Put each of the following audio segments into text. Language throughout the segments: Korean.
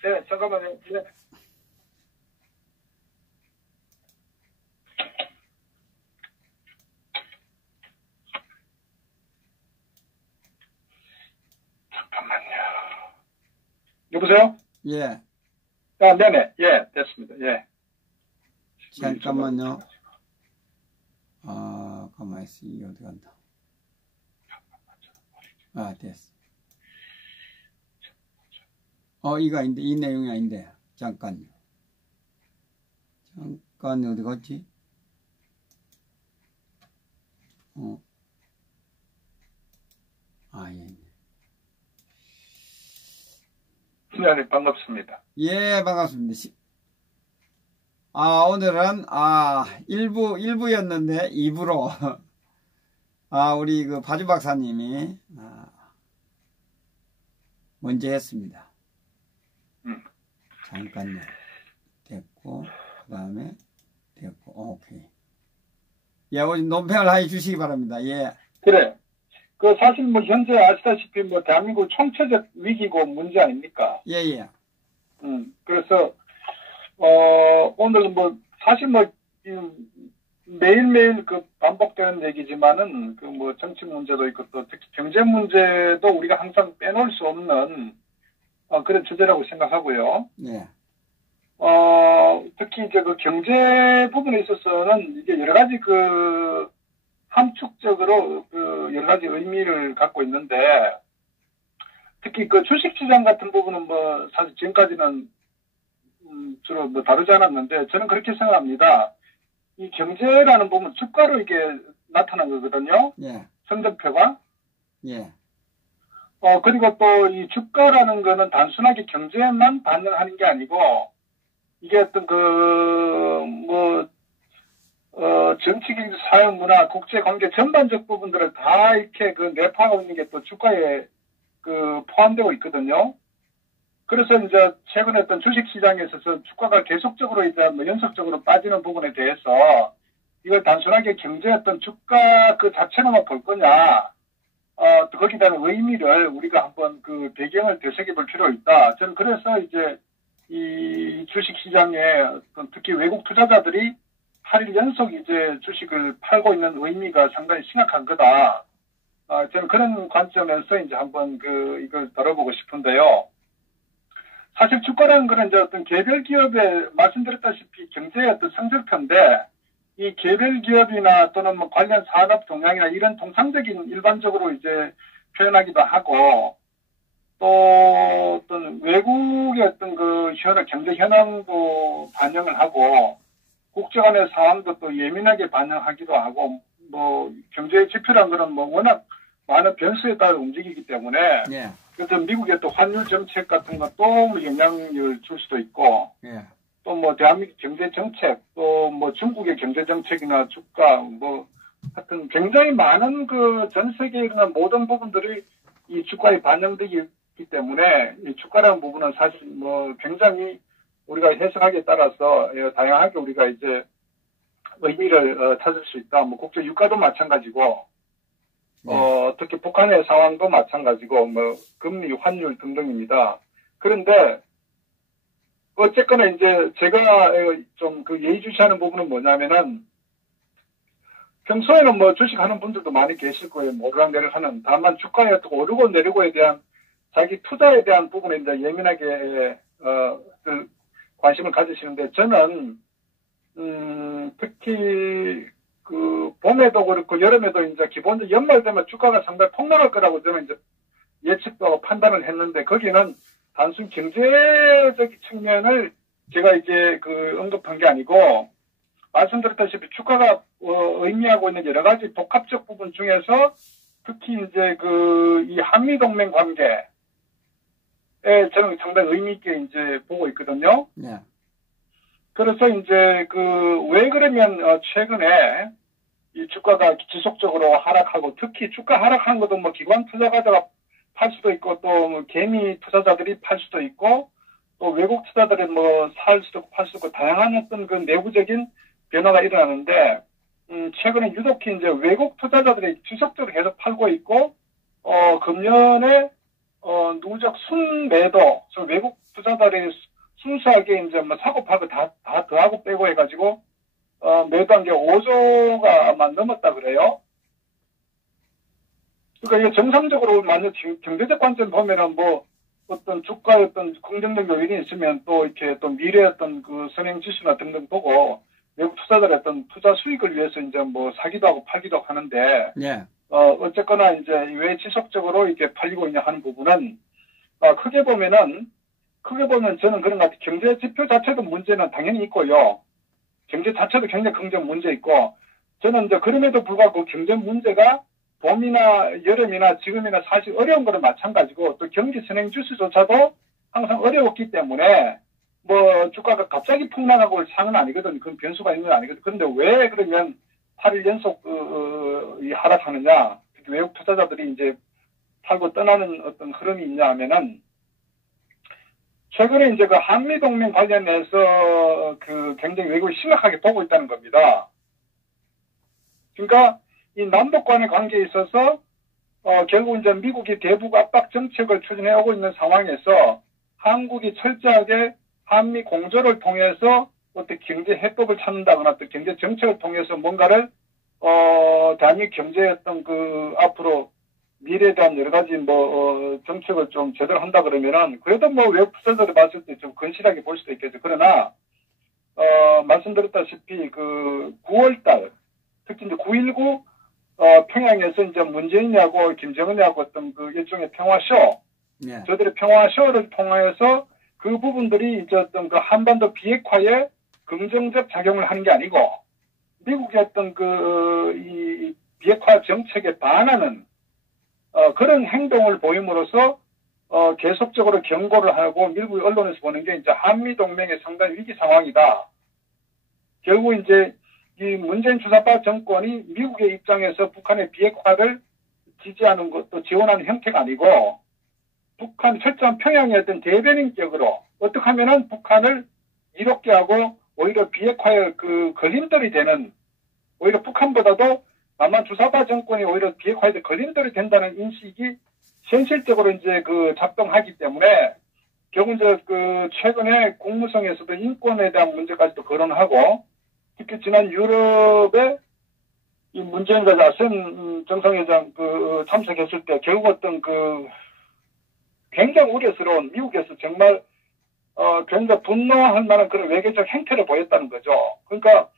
네, 잠깐만요. 네. 잠깐만요. 여보세요? 예. 아, 네네. 예, 됐습니다. 예. 잠깐만요. 아, 가만히 있어. 이게 어디 간다. 아, 됐어. 이거 아닌데, 이 내용이 아닌데. 잠깐요. 잠깐, 어디 갔지? 예. 네, 반갑습니다. 예, 반갑습니다. 오늘은, 1부였는데, 2부로, 우리 그 바주 박사님이, 먼저 했습니다. 잠깐요. 됐고, 그 다음에, 됐고, 오케이. 예, 우리 논평을 해주시기 바랍니다. 예. 그래. 사실 현재 아시다시피 대한민국 총체적 위기고 문제 아닙니까? 예, 예. 그래서, 오늘 사실 매일매일 반복되는 얘기지만은, 정치 문제도 있고, 또 특히 경제 문제도 우리가 항상 빼놓을 수 없는, 그런 주제라고 생각하고요. 예. 특히 이제 경제 부분에 있어서는 이게 여러 가지 함축적으로 여러 가지 의미를 갖고 있는데, 특히 주식시장 같은 부분은 사실 지금까지는 주로 다루지 않았는데, 저는 그렇게 생각합니다. 이 경제라는 부분, 주가로 이게 나타난 거거든요. 예. 성적표가. 예. 그리고 또 이 주가라는 거는 단순하게 경제만 반영하는 게 아니고, 이게 어떤 정치, 경제, 사회, 문화, 국제 관계 전반적 부분들을 다 이렇게 내포하고 있는 게 또 주가에 포함되고 있거든요. 그래서 이제 최근에 어떤 주식시장에 있어서 주가가 계속적으로 이제 연속적으로 빠지는 부분에 대해서 이걸 단순하게 경제 어떤 주가 자체로만 볼 거냐, 또 거기에 대한 의미를 우리가 한번 배경을 되새겨볼 필요가 있다. 저는 그래서 이제 이 주식시장에 특히 외국 투자자들이 8일 연속 이제 주식을 팔고 있는 의미가 상당히 심각한 거다. 저는 그런 관점에서 이제 한번 이걸 다뤄보고 싶은데요. 사실 주가라는 거는 이제 어떤 개별 기업에 말씀드렸다시피 경제의 어떤 성적표인데, 이 개별 기업이나 또는 관련 산업 동향이나 이런 통상적인 일반적으로 이제 표현하기도 하고, 또 어떤 외국의 어떤 경제 현황도 반영을 하고, 국제 간의 상황도 또 예민하게 반영하기도 하고, 경제 지표란 거는 워낙 많은 변수에 따라 움직이기 때문에, 예. 그래서 미국의 또 환율 정책 같은 것도 영향을 줄 수도 있고, 예. 또 대한민국 경제 정책, 또 중국의 경제 정책이나 주가, 하여튼 굉장히 많은 전 세계에 일어난 모든 부분들이 이 주가에 반영되기 때문에 이 주가라는 부분은 사실 굉장히 우리가 해석하기에 따라서 다양하게 우리가 이제 의미를 찾을 수 있다. 국제 유가도 마찬가지고, 특히 북한의 상황도 마찬가지고, 금리, 환율 등등입니다. 그런데 어쨌거나 이제 제가 좀 예의주시하는 부분은 뭐냐면은, 평소에는 주식하는 분들도 많이 계실 거예요. 오르락내리락 하는. 다만 주가에 오르고 내리고에 대한 자기 투자에 대한 부분에 이제 예민하게 관심을 가지시는데, 저는 특히 봄에도 그렇고 여름에도 이제 기본적으로 연말 되면 주가가 상당히 폭락할 거라고 저는 이제 예측도 판단을 했는데, 거기는 단순 경제적 측면을 제가 이제 언급한 게 아니고, 말씀드렸다시피 주가가 의미하고 있는 여러 가지 복합적 부분 중에서 특히 이제 이 한미 동맹 관계에 저는 상당히 의미 있게 이제 보고 있거든요. 네. 그래서 이제 왜 그러면 최근에 이 주가가 지속적으로 하락하고, 특히 주가 하락한 것도 기관 투자가자가 팔 수도 있고, 또 개미 투자자들이 팔 수도 있고, 또 외국 투자자들이 살 수도 있고 팔 수도 있고, 다양한 어떤 내부적인 변화가 일어나는데, 최근에 유독히 이제 외국 투자자들이 지속적으로 계속 팔고 있고, 금년에 누적 순매도, 외국 투자자들이 순수하게 이제 뭐 사고파고 다 더하고 빼고 해가지고, 매도 한 게 5조가 아마 넘었다 그래요. 그러니까 이게 정상적으로 만약 경제적 관점 보면은 뭐 어떤 주가의 어떤 긍정적 요인이 있으면 또 이렇게 또 미래 어떤 그 선행 지수나 등등 보고 외국 투자자들의 어떤 투자 수익을 위해서 이제 뭐 사기도 하고 팔기도 하는데, 예. 어쨌거나 이제 왜 지속적으로 이렇게 팔리고 있냐 하는 부분은, 크게 보면 저는 그런 것 같아요. 경제 지표 자체도 문제는 당연히 있고요. 경제 자체도 굉장히 긍정 문제 있고, 저는 이제 그럼에도 불구하고 경제 문제가 봄이나 여름이나 지금이나 사실 어려운 거는 마찬가지고, 또 경기 선행 지수조차도 항상 어려웠기 때문에, 뭐, 주가가 갑자기 폭락하고 상은 아니거든. 그건 변수가 있는 건 아니거든. 그런데 왜 그러면 8일 연속, 하락하느냐. 외국 투자자들이 이제 팔고 떠나는 어떤 흐름이 있냐 하면은, 최근에 이제 그 한미동맹 관련해서 그 굉장히 외국이 심각하게 보고 있다는 겁니다. 그러니까 이 남북 간의 관계에 있어서 결국 이제 미국이 대북 압박 정책을 추진해 오고 있는 상황에서 한국이 철저하게 한미 공조를 통해서 어떤 경제 해법을 찾는다거나 또 경제 정책을 통해서 뭔가를 대한민국 경제의 어떤 그 앞으로 미래에 대한 여러 가지 정책을 좀 제대로 한다 그러면은 그래도 뭐 외국 투자자들 봤을 때 좀 건실하게 볼 수도 있겠죠. 그러나 말씀드렸다시피 그 9월달 특히 이제 9.19 평양에서 이제 문재인하고 김정은하고 어떤 그 일종의 평화쇼, 예. 저들의 평화쇼를 통해서 그 부분들이 이제 어떤 그 한반도 비핵화에 긍정적 작용을 하는 게 아니고 미국의 어떤 이 비핵화 정책에 반하는 그런 행동을 보임으로써 계속적으로 경고를 하고 미국 언론에서 보는 게 이제 한미 동맹의 상당히 위기 상황이다. 결국 이제 이 문재인 주사파 정권이 미국의 입장에서 북한의 비핵화를 지지하는 것도 지원하는 형태가 아니고 북한 철저한 평양의 어떤 대변인격으로 어떻게 하면은 북한을 이롭게 하고 오히려 비핵화의 그 걸림돌이 되는 오히려 북한보다도 아마 주사파 정권이 오히려 비핵화에 걸림돌이 된다는 인식이 현실적으로 이제 그 작동하기 때문에 결국 이제 그 최근에 국무성에서도 인권에 대한 문제까지도 거론하고 특히 지난 유럽에 이 문재인 아세안 정상회장 그 참석했을 때 결국 어떤 그 굉장히 우려스러운 미국에서 정말 굉장히 분노할 만한 그런 외교적 행태를 보였다는 거죠. 그러니까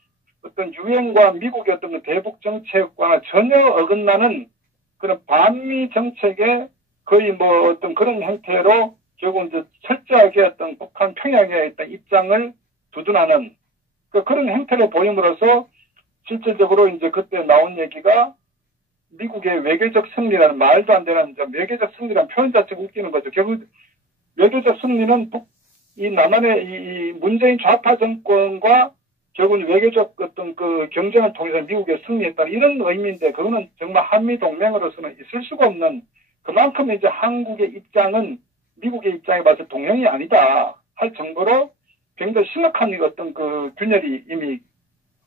어떤 유엔과 미국의 어떤 그 대북 정책과 전혀 어긋나는 그런 반미 정책에 거의 뭐 어떤 그런 형태로 결국 이제 철저하게 어떤 북한 평양에 있던 입장을 두둔하는 그런 행태를 보임으로써 실질적으로 이제 그때 나온 얘기가 미국의 외교적 승리라는 말도 안 되는 외교적 승리라는 표현 자체가 웃기는 거죠. 결국 외교적 승리는 이 남한의 이 문재인 좌파 정권과 결국은 외교적 어떤 그 경쟁을 통해서 미국에 승리했다는 이런 의미인데 그거는 정말 한미 동맹으로서는 있을 수가 없는 그만큼 이제 한국의 입장은 미국의 입장에 봐서 동형이 아니다 할 정도로 굉장히 심각한 어떤 그 균열이 이미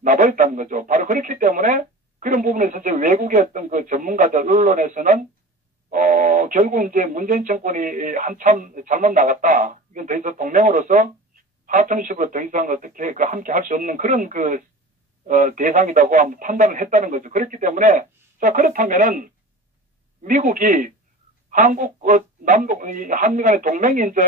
나버렸다는 거죠. 바로 그렇기 때문에 그런 부분에서 이제 외국의 어떤 그 전문가들 언론에서는 결국 이제 문재인 정권이 한참 잘못 나갔다. 이건 더 이상 동맹으로서 파트너십으로 더 이상 어떻게 그 함께 할 수 없는 그런 그 대상이라고 판단을 했다는 거죠. 그렇기 때문에 자 그렇다면은 미국이 한국 남북 한미 간의 동맹이 이제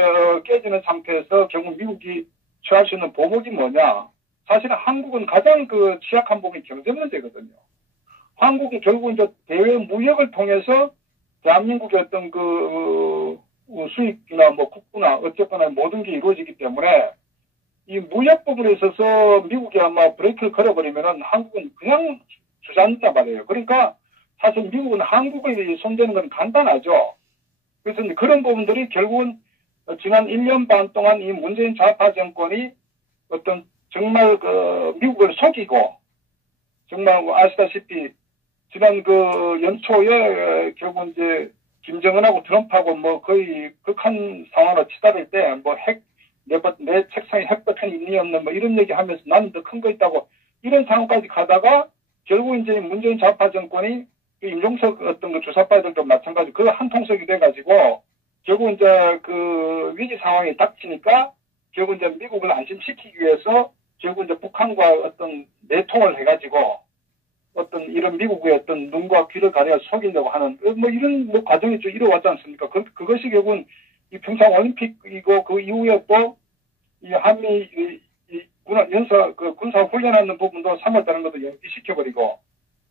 깨지는 상태에서 결국 미국이 취할 수 있는 보복이 뭐냐? 사실은 한국은 가장 그 취약한 부분이 경제 문제거든요. 한국이 결국 이제 대외 무역을 통해서 대한민국의 어떤 그 수익이나 뭐 국부나 어쨌거나 모든 게 이루어지기 때문에 이 무역 부분에 있어서 미국이 아마 브레이크를 걸어버리면은 한국은 그냥 주저앉는단 말이에요. 그러니까 사실 미국은 한국에 손대는 건 간단하죠. 그래서 이제 그런 부분들이 결국은 지난 1년 반 동안 이 문재인 좌파 정권이 어떤 정말 그 미국을 속이고 정말 뭐 아시다시피 지난 그 연초에 결국 이제 김정은하고 트럼프하고 뭐 거의 극한 상황으로 치달을 때 뭐 내 책상에 핵 버튼이 있니 없는 뭐 이런 얘기 하면서 나는 더 큰 거 있다고 이런 상황까지 가다가 결국 이제 문재인 좌파 정권이 임종석 어떤 그 주사파들도 마찬가지 그 한 통속이 돼가지고 결국 이제 그 위기 상황이 닥치니까 결국 이제 미국을 안심시키기 위해서 결국 이제 북한과 어떤 내통을 해가지고 어떤 이런 미국의 어떤 눈과 귀를 가려 속이려고 하는 뭐 이런 뭐 과정이 좀 이루어왔지 않습니까? 그것이 결국은 이 평창 올림픽이고 그 이후에 또 이 한미 군사 훈련하는 부분도 3월달인 것도 연기시켜버리고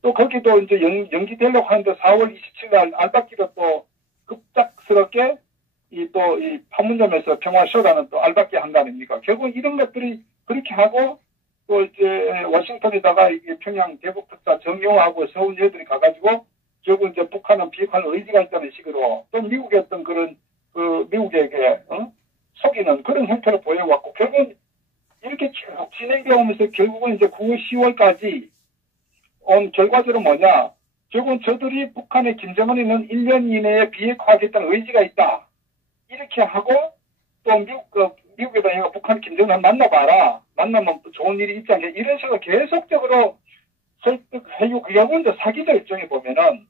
또 거기도 이제 연기되려고 하는데 4월 27일 날 알박기로 또 급작스럽게 이 판문점에서 평화쇼라는 또 알박기 한 거 아닙니까? 결국 이런 것들이 그렇게 하고 또 이제 워싱턴에다가 이게 평양 대북 특사 정용하고 서훈 여들이 가가지고 결국 이제 북한은 비핵화할 의지가 있다는 식으로 또 미국의 어떤 그런 미국에게 속이는 그런 형태로 보여왔고 결국은 이렇게 쭉 진행되어 오면서 결국은 이제 9월 10월까지 온 결과적으로 뭐냐? 결국은 저들이 북한의 김정은이는 1년 이내에 비핵화하겠다는 의지가 있다. 이렇게 하고 또 미국에다 북한 김정은 만나봐라. 만나면 좋은 일이 있지 않겠냐. 이런 식으로 계속적으로 설득해요. 그리고 이제 사기적 입장에 보면은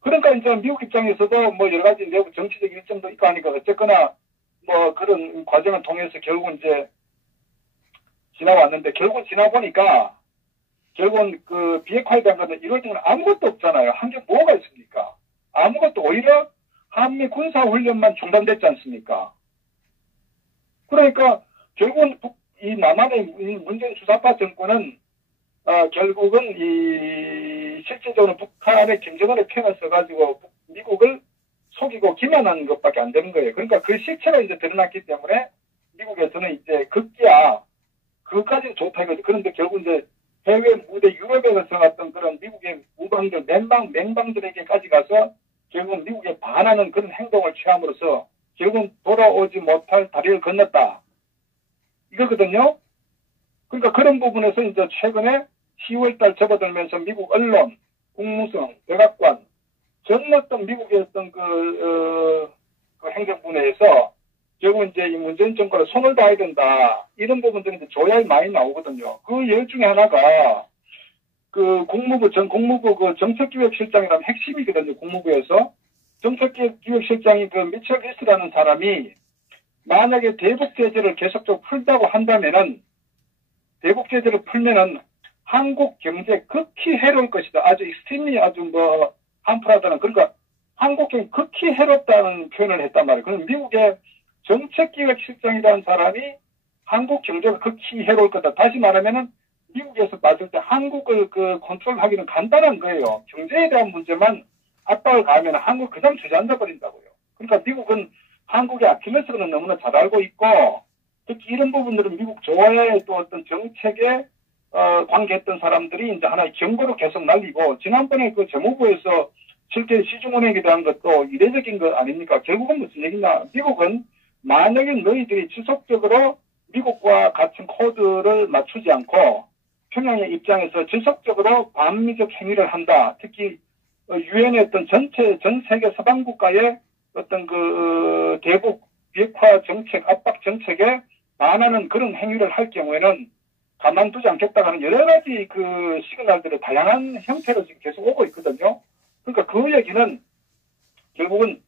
그러니까 이제 미국 입장에서도 뭐 여러 가지 내부 정치적 일정도 있고 하니까 어쨌거나 뭐 그런 과정을 통해서 결국은 이제 지나왔는데 결국 지나보니까 결국은 그 비핵화에 대한 거는 이루어진 건 아무것도 없잖아요. 한 게 뭐가 있습니까? 아무것도 오히려 한미 군사훈련만 중단됐지 않습니까? 그러니까 결국은 이 남한의 문재인 주사파 정권은 결국은 이 실질적으로 북한의 김정은의 편을 써가지고 미국을 속이고 기만하는 것밖에 안 되는 거예요. 그러니까 그 실체가 이제 드러났기 때문에 미국에서는 이제 극기야 그것까지는 좋다 이거죠. 그런데 결국 이제 해외 무대 유럽에서 왔던 그런 미국의 우방들 맹방들에게까지 가서 결국 미국에 반하는 그런 행동을 취함으로써 결국은 돌아오지 못할 다리를 건넜다. 이거거든요. 그러니까 그런 부분에서 이제 최근에 10월달 접어들면서 미국 언론, 국무성, 백악관, 전 어떤 미국의 어떤 그 행정분야에서 결국 이제 이 문재인 정권에 손을 봐야 된다. 이런 부분들이 이제 조야에 많이 나오거든요. 그 예 중에 하나가 그 전 국무부 그 정책기획실장이라는 핵심이거든요. 국무부에서. 정책기획실장이 그 미첼 리스라는 사람이 만약에 대북제재를 계속적으로 풀다고 한다면은 대북제재를 풀면은 한국 경제에 극히 해로울 것이다. 아주 익스트림이 아주 뭐 한풀하다는 그러니까 한국 경제 극히 해롭다는 표현을 했단 말이에요. 그럼 미국의 정책기획실장이라는 사람이 한국 경제가 극히 해로울 거다. 다시 말하면은 미국에서 봤을 때 한국을 그 컨트롤하기는 간단한 거예요. 경제에 대한 문제만 압박을 가하면 한국 그냥 주저앉아 버린다고요. 그러니까 미국은 한국의 아킬레스건은 너무나 잘 알고 있고 특히 이런 부분들은 미국 조화의 또 어떤 정책에 관계했던 사람들이 이제 하나의 경고로 계속 날리고 지난번에 그 재무부에서 실제 시중은행에 대한 것도 이례적인 거 아닙니까? 결국은 무슨 얘기냐? 미국은 만약에 너희들이 지속적으로 미국과 같은 코드를 맞추지 않고 평양의 입장에서 지속적으로 반미적 행위를 한다. 특히 유엔의 어떤 전 세계 서방 국가의 어떤 그 대북 비핵화 정책, 압박 정책에 반하는 그런 행위를 할 경우에는 가만두지 않겠다 하는 여러 가지 그 시그널들이 다양한 형태로 지금 계속 오고 있거든요. 그러니까 그 얘기는 결국은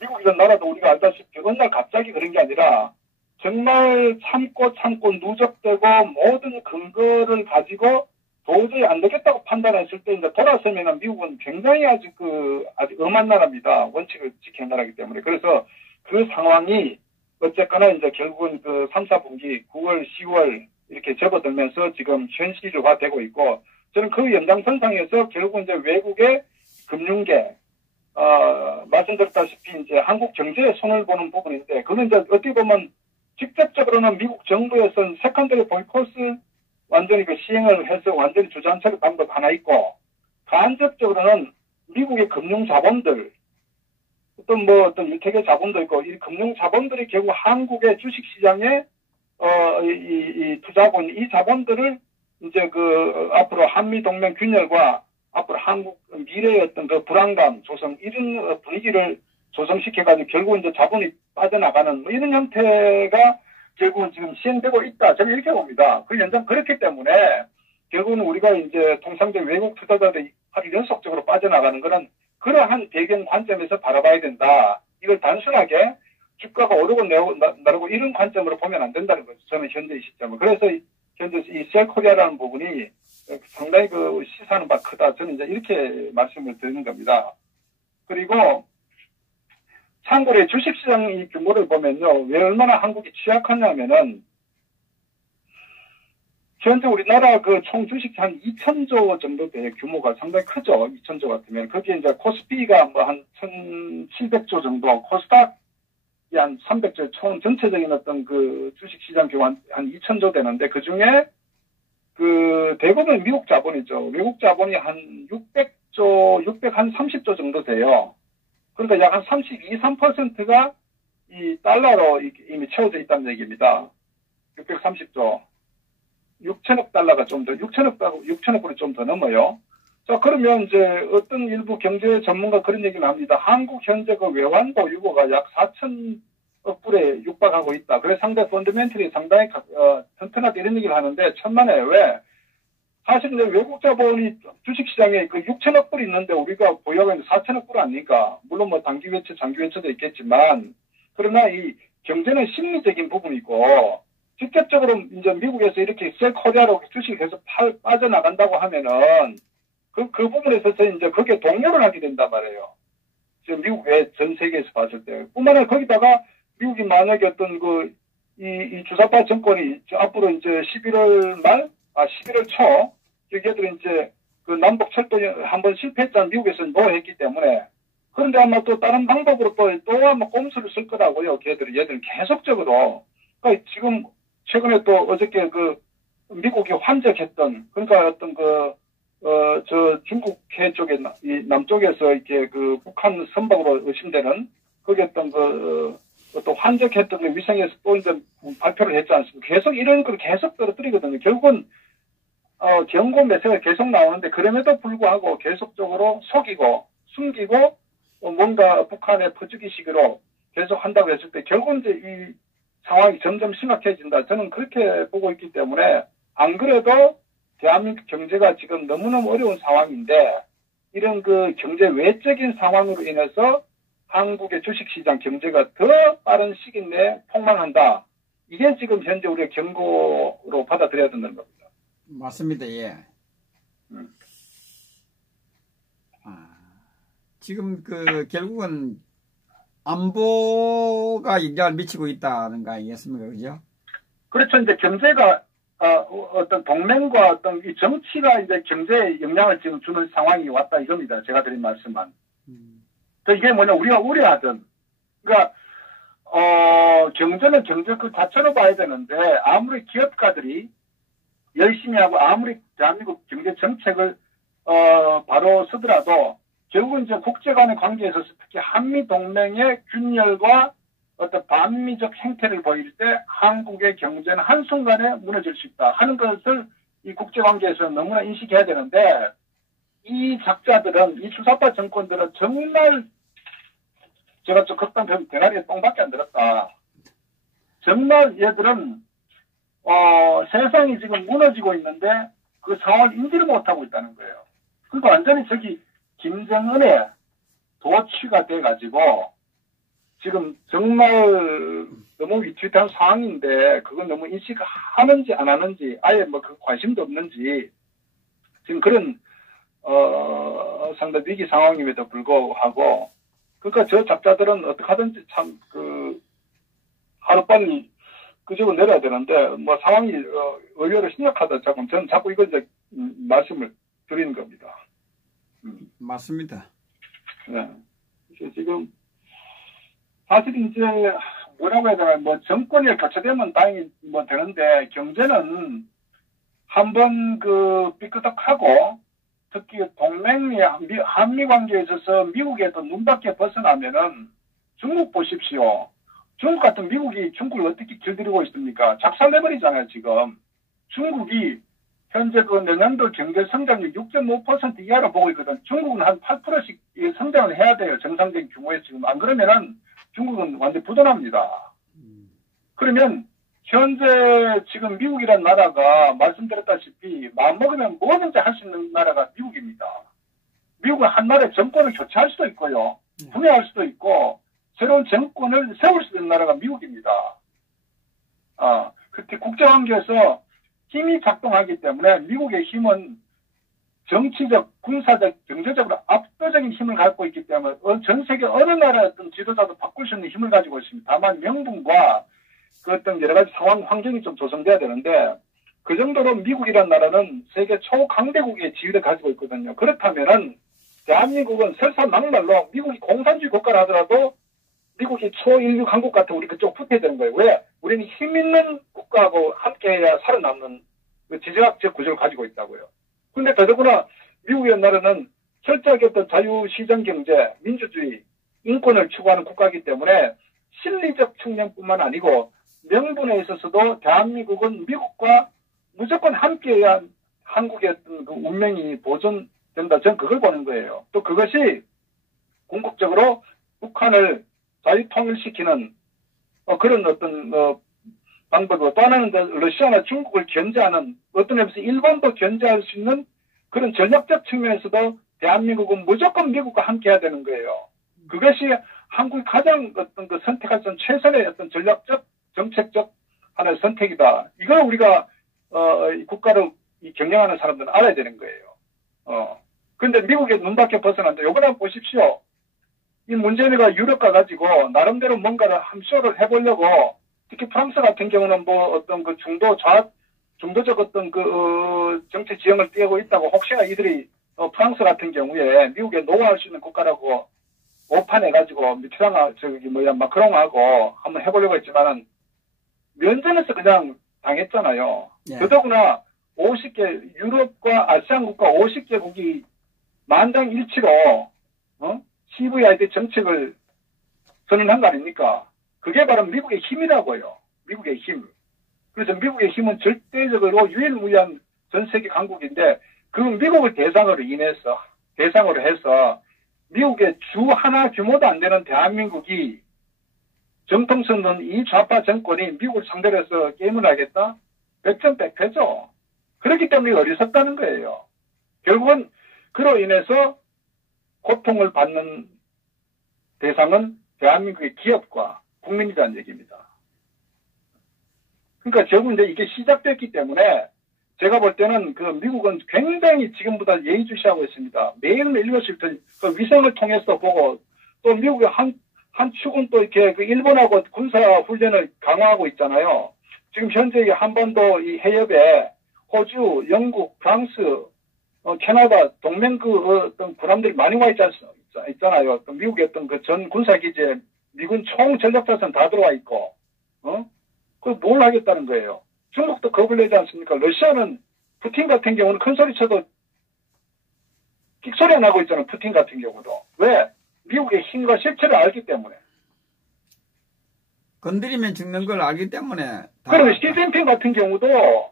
미국이라는 나라도 우리가 알다시피 어느 날 갑자기 그런 게 아니라 정말 참고 누적되고 모든 근거를 가지고 도저히 안 되겠다고 판단했을 때 이제 돌아서면 미국은 굉장히 아주 엄한 나라입니다. 원칙을 지키는 나라이기 때문에. 그래서 그 상황이 어쨌거나 이제 결국은 그 3, 4분기 9월, 10월 이렇게 접어들면서 지금 현실화되고 있고 저는 그 연장선상에서 결국 이제 외국의 금융계, 말씀드렸다시피 이제 한국 경제에 손을 보는 부분인데 그건 이제 어떻게 보면 직접적으로는 미국 정부에서는 세컨더리 보이콧을 완전히 그 시행을 해서 완전히 주저앉히는 방법 하나 있고 간접적으로는 미국의 금융 자본들 어떤 유태계 자본도 있고 이 금융 자본들이 결국 한국의 주식 시장에 이 투자하고 있는 이 자본들을 이제 그 앞으로 한미 동맹 균열과 앞으로 한국 미래의 어떤 그 불안감 조성 이런 분위기를 조성시켜가지고 결국 이제 자본이 빠져나가는 뭐 이런 형태가 결국은 지금 시행되고 있다. 저는 이렇게 봅니다. 그 연장 그렇기 때문에 결국은 우리가 이제 통상적 외국 투자자들이 하루 연속적으로 빠져나가는 거는 그러한 배경 관점에서 바라봐야 된다. 이걸 단순하게 주가가 오르고 내리고 이런 관점으로 보면 안 된다는 거죠. 저는 현재 시점은. 그래서 현재 이 셀코리아라는 부분이 상당히 그 시사하는 바 크다. 저는 이제 이렇게 말씀을 드리는 겁니다. 그리고 참고로 주식시장 이 규모를 보면요. 왜 얼마나 한국이 취약하냐면은 현재 우리나라 그 총 주식 한 2,000조 정도 돼 규모가 상당히 크죠. 2,000조 같으면. 거기에 이제 코스피가 뭐 한 1,700조 정도, 코스닥이 한 300조, 총 전체적인 어떤 그 주식시장 규모 한 2,000조 되는데 그 중에 그 대부분 미국 자본이죠. 외국 자본이 한 600조, 630조 정도 돼요. 그러니까 약 한 32, 3%가 이 달러로 이미 채워져 있다는 얘기입니다. 630조. 6천억 달러가 좀 더, 6천억 불이 좀 더 넘어요. 자, 그러면 이제 어떤 일부 경제 전문가 그런 얘기를 합니다. 한국 현재 그 외환 보유고가 약 4천억 불에 육박하고 있다. 그래서 상당히 펀더멘털이 상당히 튼튼하다 이런 얘기를 하는데 천만에 왜? 사실 이제 외국 자본이 주식시장에 그 6천억 불이 있는데 우리가 보유하고 있는 4천억 불 아닙니까? 물론 뭐 단기 외채, 장기 외채도 있겠지만 그러나 이 경제는 심리적인 부분이고 직접적으로 이제 미국에서 이렇게 셀코리아로 주식이 계속 빠져나간다고 하면은 그 부분에 있어서 이제 그게 동요를 하게 된단 말이에요. 지금 미국 외 전 세계에서 봤을 때. 뿐만 아니라 거기다가 미국이 만약에 어떤 이 주사파 정권이 앞으로 이제 11월 초, 여기들 이제 그 남북 철도 한번 실패했잖아. 미국에서 노했기 때문에. 그런데 아마 또 다른 방법으로 또 아마 꼼수를 쓸 거라고요. 얘들은 계속적으로. 그러니까 지금 최근에 또 어저께 그 미국이 환적했던 그러니까 어떤 저 중국해 쪽에 이 남쪽에서 이렇게 그 북한 선박으로 의심되는 거기 어떤 또 환적했던 그 위성에서 또 이제 발표를 했지 않습니까? 계속 이런 걸 계속 떨어뜨리거든요. 결국은 경고 메시지가 계속 나오는데 그럼에도 불구하고 계속적으로 속이고 숨기고 뭔가 북한에 퍼주기식으로 계속 한다고 했을 때 결국은 이제 이 상황이 점점 심각해진다. 저는 그렇게 보고 있기 때문에 안 그래도 대한민국 경제가 지금 너무너무 어려운 상황인데 이런 그 경제 외적인 상황으로 인해서 한국의 주식시장 경제가 더 빠른 시기 내에 폭망한다. 이게 지금 현재 우리가 경고로 받아들여야 된다는 겁니다. 맞습니다. 예. 지금 그 결국은 안보가 영향을 미치고 있다는 거 아니겠습니까? 그죠? 그렇죠. 이제 경제가, 어떤 동맹과 어떤 이 정치가 이제 경제에 영향을 지금 주는 상황이 왔다 이겁니다. 제가 드린 말씀만. 이게 뭐냐, 우리가 우려하던. 그러니까, 경제는 경제 그 자체로 봐야 되는데, 아무리 기업가들이 열심히 하고, 아무리 대한민국 경제 정책을, 바로 쓰더라도, 결국은 이제 국제 간의 관계에 있어서 특히 한미 동맹의 균열과 어떤 반미적 행태를 보일 때 한국의 경제는 한순간에 무너질 수 있다 하는 것을 이 국제 관계에서 너무나 인식해야 되는데 이 작자들은, 이 주사파 정권들은 정말 제가 좀 극단 표현 대가리에 똥밖에 안 들었다. 정말 얘들은 세상이 지금 무너지고 있는데 그 상황을 인지를 못하고 있다는 거예요. 그리고 완전히 김정은의 도취가 돼가지고 지금 정말 너무 위태한 상황인데 그건 너무 인식하는지 안 하는지 아예 뭐 그 관심도 없는지 지금 그런 상당히 위기 상황임에도 불구하고 그러니까 저 작자들은 어떻게 하든지 참 하루빨리 그 집을 내려야 되는데 뭐 상황이 의외로 심각하다. 저는 자꾸 이걸 이제 말씀을 드리는 겁니다. 맞습니다. 네. 지금, 사실 이제, 뭐라고 해야 되나, 뭐, 정권이 교체되면 다행히 뭐 되는데, 경제는 한번 삐끄덕하고, 특히 동맹이, 한미 관계에 있어서 미국에도 눈밖에 벗어나면은, 중국 보십시오. 중국 같은 미국이 중국을 어떻게 길들이고 있습니까? 작살내버리잖아요, 지금. 중국이, 현재 내년도 경제 성장률 6.5% 이하로 보고 있거든. 중국은 한 8%씩 성장을 해야 돼요. 정상적인 규모에 지금. 안 그러면은 중국은 완전 부도납니다. 그러면 현재 지금 미국이라는 나라가 말씀드렸다시피 마음먹으면 뭐든지 할 수 있는 나라가 미국입니다. 미국은 한 나라의 정권을 교체할 수도 있고요. 분해할 수도 있고 새로운 정권을 세울 수 있는 나라가 미국입니다. 그때 국제관계에서 힘이 작동하기 때문에 미국의 힘은 정치적, 군사적, 경제적으로 압도적인 힘을 갖고 있기 때문에 전 세계 어느 나라의 어떤 지도자도 바꿀 수 있는 힘을 가지고 있습니다. 다만 명분과 그 어떤 여러 가지 상황, 환경이 좀 조성돼야 되는데 그 정도로 미국이라는 나라는 세계 초강대국의 지위를 가지고 있거든요. 그렇다면은 대한민국은 설사 막말로 미국이 공산주의 국가라 하더라도 미국이 초인류 강국 같은 우리 그쪽 붙어야 되는 거예요. 왜? 우리는 힘 있는 국가하고 함께해야 살아남는 그 지정학적 구조를 가지고 있다고요. 근데 더더구나 미국이라는 나라는 철저하게 어떤 자유시장 경제, 민주주의, 인권을 추구하는 국가이기 때문에 실리적 측면뿐만 아니고 명분에 있어서도 대한민국은 미국과 무조건 함께해야 한국의 어떤 그 운명이 보존된다. 저는 그걸 보는 거예요. 또 그것이 궁극적으로 북한을 자유통일시키는 그런 어떤 방법이고 또 하나는 러시아나 중국을 견제하는 어떤 의미에서 일본도 견제할 수 있는 그런 전략적 측면에서도 대한민국은 무조건 미국과 함께해야 되는 거예요. 그것이 한국이 가장 어떤 그 선택할 수 있는 최선의 어떤 전략적 정책적 하나의 선택이다. 이걸 우리가 국가를 경영하는 사람들은 알아야 되는 거예요. 그런데 미국의 눈밖에 벗어난다. 요번에 한번 보십시오. 이 문재인이가 유럽 가가지고 나름대로 뭔가를 함쇼를 해보려고 특히 프랑스 같은 경우는 뭐 어떤 그 중도적 어떤 그 정치 지형을 띄우고 있다고 혹시나 이들이 프랑스 같은 경우에 미국에 노화할 수 있는 국가라고 오판해가지고 미트랑아 마크롱하고 한번 해보려고 했지만은 면전에서 그냥 당했잖아요. 예. 더더구나 50개 유럽과 아시안 국가 50개국이 만장일치로 CVID 정책을 선언한 거 아닙니까? 그게 바로 미국의 힘이라고요. 미국의 힘. 그래서 미국의 힘은 절대적으로 유일무이한 전 세계 강국인데 그 미국을 대상으로 해서 미국의 주 하나 규모도 안 되는 대한민국이 정통성은 이 좌파 정권이 미국을 상대로 해서 게임을 하겠다? 백전백패죠. 그렇기 때문에 어리석다는 거예요. 결국은 그로 인해서 고통을 받는 대상은 대한민국의 기업과 국민이라는 얘기입니다. 그러니까 결국 이제 이게 시작됐기 때문에 제가 볼 때는 그 미국은 굉장히 지금보다 예의주시하고 있습니다. 매일매일 이것을 그 위성을 통해서 보고 또 미국의 한 축은 또 이렇게 그 일본하고 군사 훈련을 강화하고 있잖아요. 지금 현재 한반도 이 해협에 호주, 영국, 프랑스, 캐나다 동맹 그 어떤 군함들이 많이 와 있잖아요. 어떤 미국의 어떤 그 전 군사기지에 미군 총 전력자산 다 들어와 있고, 그 뭘 하겠다는 거예요. 중국도 겁을 내지 않습니까? 러시아는 푸틴 같은 경우는 큰 소리 쳐도 끽소리 안 하고 있잖아요. 푸틴 같은 경우도. 왜? 미국의 힘과 실체를 알기 때문에. 건드리면 죽는 걸 알기 때문에. 그러면 시진핑 같은 경우도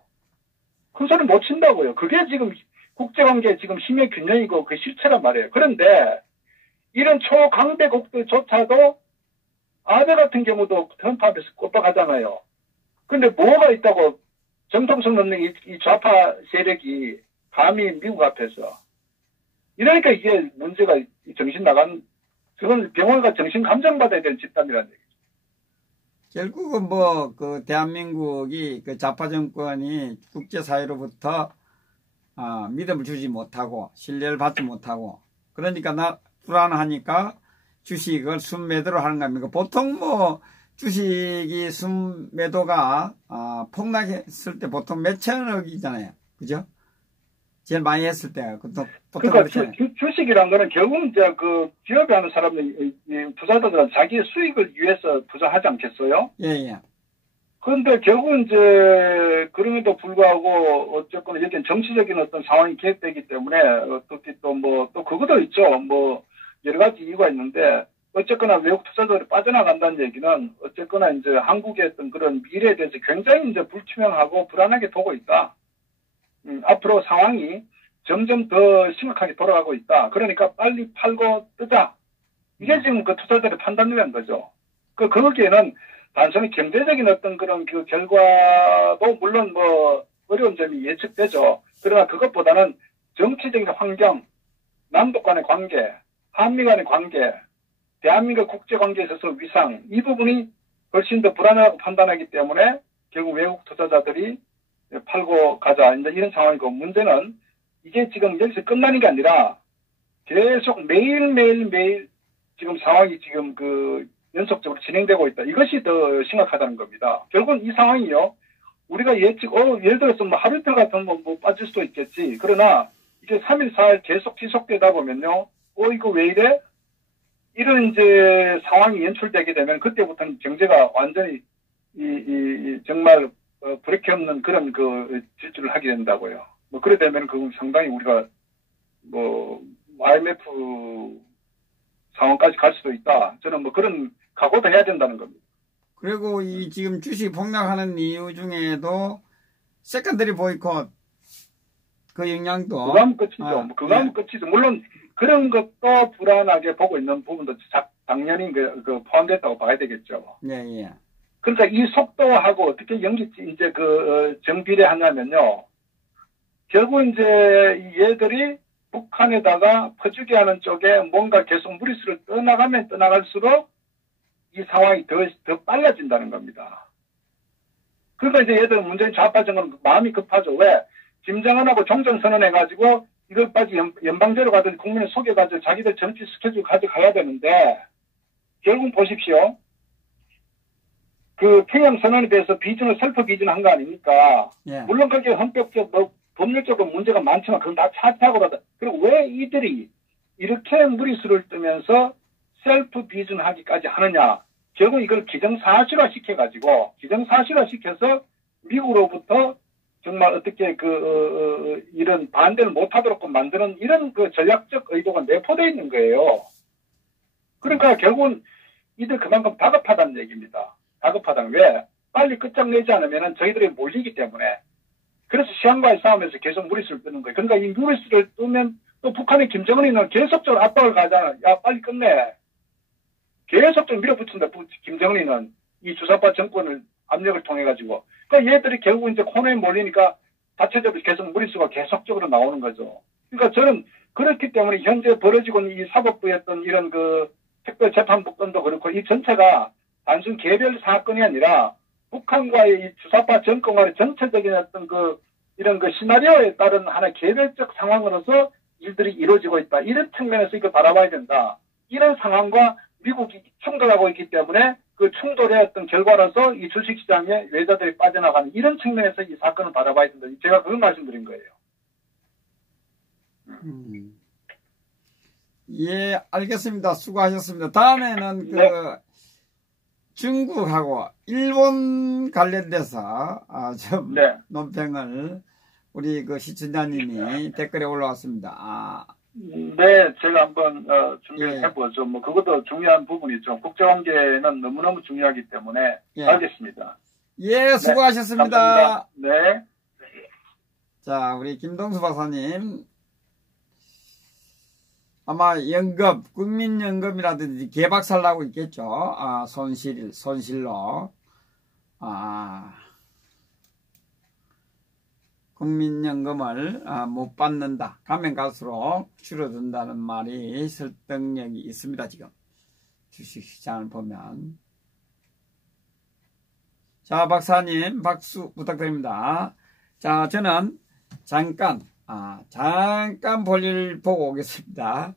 큰 소리 못 친다고요. 그게 지금 국제관계 지금 힘의 균형이고 그 실체란 말이에요. 그런데 이런 초강대국들조차도 아베 같은 경우도 트럼프 앞에서 꼽아가잖아요. 근데 뭐가 있다고 정통성 없는 이 좌파 세력이 감히 미국 앞에서. 이러니까 이게 문제가 정신 나간, 그건 병원과 정신 감정받아야 될 집단이라는 얘기죠. 결국은 뭐, 그, 대한민국이 그 좌파 정권이 국제사회로부터, 믿음을 주지 못하고, 신뢰를 받지 못하고, 그러니까 불안하니까 주식을 순매도로 하는 겁니다. 보통 뭐, 주식이 순매도가, 폭락했을 때 보통 몇천억이잖아요. 그죠? 제일 많이 했을 때. 보통 그러니까 주식이란 거는 결국 이제 그 기업에 하는 사람들, 투자자들은 자기의 수익을 위해서 투자하지 않겠어요? 예, 예. 그런데 결국은 이제 그럼에도 불구하고 어쨌거나 여기는 정치적인 어떤 상황이 계획되기 때문에 어떻게 또 뭐, 또 그것도 있죠. 뭐, 여러 가지 이유가 있는데 어쨌거나 외국 투자자들이 빠져나간다는 얘기는 어쨌거나 이제 한국의 어떤 그런 미래에 대해서 굉장히 이제 불투명하고 불안하게 보고 있다. 앞으로 상황이 점점 더 심각하게 돌아가고 있다. 그러니까 빨리 팔고 뜨자. 이게 지금 그 투자자들의 판단이라는 거죠. 거기에는 단순히 경제적인 어떤 그런 그 결과도 물론 뭐 어려운 점이 예측되죠. 그러나 그것보다는 정치적인 환경, 남북 간의 관계, 한미 간의 관계, 대한민국 국제관계에 있어서 위상, 이 부분이 훨씬 더 불안하다고 판단하기 때문에 결국 외국 투자자들이 팔고 가자, 이제 이런 상황이고, 문제는 이게 지금 여기서 끝나는 게 아니라 계속 매일 지금 상황이 지금 연속적으로 진행되고 있다. 이것이 더 심각하다는 겁니다. 결국은 이 상황이요. 우리가 예를 들어서 하루 이틀 같은 뭐 빠질 수도 있겠지. 그러나 이게 3일, 4일 계속 지속되다 보면요. 이거 왜 이래? 이런 이제 상황이 연출되게 되면 그때부터는 경제가 완전히 정말 브레이크 없는 그런 질주를 하게 된다고요. 뭐 그래 되면 그건 상당히 우리가 IMF 상황까지 갈 수도 있다. 저는 뭐 그런 각오도 해야 된다는 겁니다. 그리고 이 지금 주식 폭락하는 이유 중에도 세컨더리 보이콧 그 영향도 그거 하면 끝이죠. 그거 하면 끝이죠. 물론 그런 것도 불안하게 보고 있는 부분도 당연히 포함됐다고 봐야 되겠죠. 예. 그러니까 이 속도하고 어떻게 이제 정비례하냐면요. 결국 이제 얘들이 북한에다가 퍼주게 하는 쪽에 뭔가 계속 무리수를 떠나가면 떠나갈수록 이 상황이 더 빨라진다는 겁니다. 그러니까 이제 얘들 문재인 좌파 정권은 마음이 급하죠. 왜? 김정은하고 종전선언해가지고 이걸 빨리 연방제로 가든 국민을 속여가지고 자기들 정치 스케줄 가져가야 되는데 결국 보십시오. 그 평양선언에 대해서 셀프 비준한 거 아닙니까? 예. 물론 그게 헌법적 법률적으로 문제가 많지만 그건 다 차트하고 받아. 그리고 왜 이들이 이렇게 무리수를 뜨면서 셀프 비준하기까지 하느냐. 결국 이걸 기정사실화 시켜서 미국으로부터 정말 어떻게 이런 반대를 못하도록 만드는 이런 전략적 의도가 내포되어 있는 거예요. 그러니까 결국은 이들 그만큼 다급하다는 얘기입니다. 다급하다는 왜? 빨리 끝장내지 않으면 저희들이 몰리기 때문에. 그래서 시한과의 싸움에서 계속 무리수를 뜨는 거예요. 그러니까 이 무리수를 뜨면 또 북한의 김정은이는 계속적으로 압박을 가잖아. 야, 빨리 끝내. 계속적으로 밀어붙인다. 김정은이는 이 주사파 정권을 압력을 통해가지고. 그러니까 얘들이 결국 이제 코너에 몰리니까 자체적으로 계속 무리수가 계속적으로 나오는 거죠. 그러니까 저는 그렇기 때문에 현재 벌어지고 있는 이 사법부의 어떤 이런 특별재판부 건도 그렇고 이 전체가 단순 개별 사건이 아니라 북한과의 이 주사파 정권과의 전체적인 어떤 이런 시나리오에 따른 하나의 개별적 상황으로서 일들이 이루어지고 있다. 이런 측면에서 이걸 바라봐야 된다. 이런 상황과 미국이 충돌하고 있기 때문에 그 충돌의 어떤 결과로서 이 주식시장에 외자들이 빠져나가는 이런 측면에서 이 사건을 바라봐야 된다. 제가 그걸 말씀드린 거예요. 예, 알겠습니다. 수고하셨습니다. 다음에는 네. 중국하고 일본 관련돼서 네. 논평을 우리 시청자님이 댓글에 올라왔습니다. 네, 제가 한번 준비를 예. 해보죠. 뭐 그것도 중요한 부분이죠. 국제관계는 너무너무 중요하기 때문에 예. 알겠습니다. 예, 수고하셨습니다. 네. 자, 우리 김동수 박사님. 아마 국민연금이라든지 개박살 나고 있겠죠. 손실로. 국민연금을 못 받는다. 가면 갈수록 줄어든다는 말이 설득력이 있습니다. 지금 주식시장을 보면. 자, 박사님 박수 부탁드립니다. 자, 저는 잠깐 볼일 보고 오겠습니다.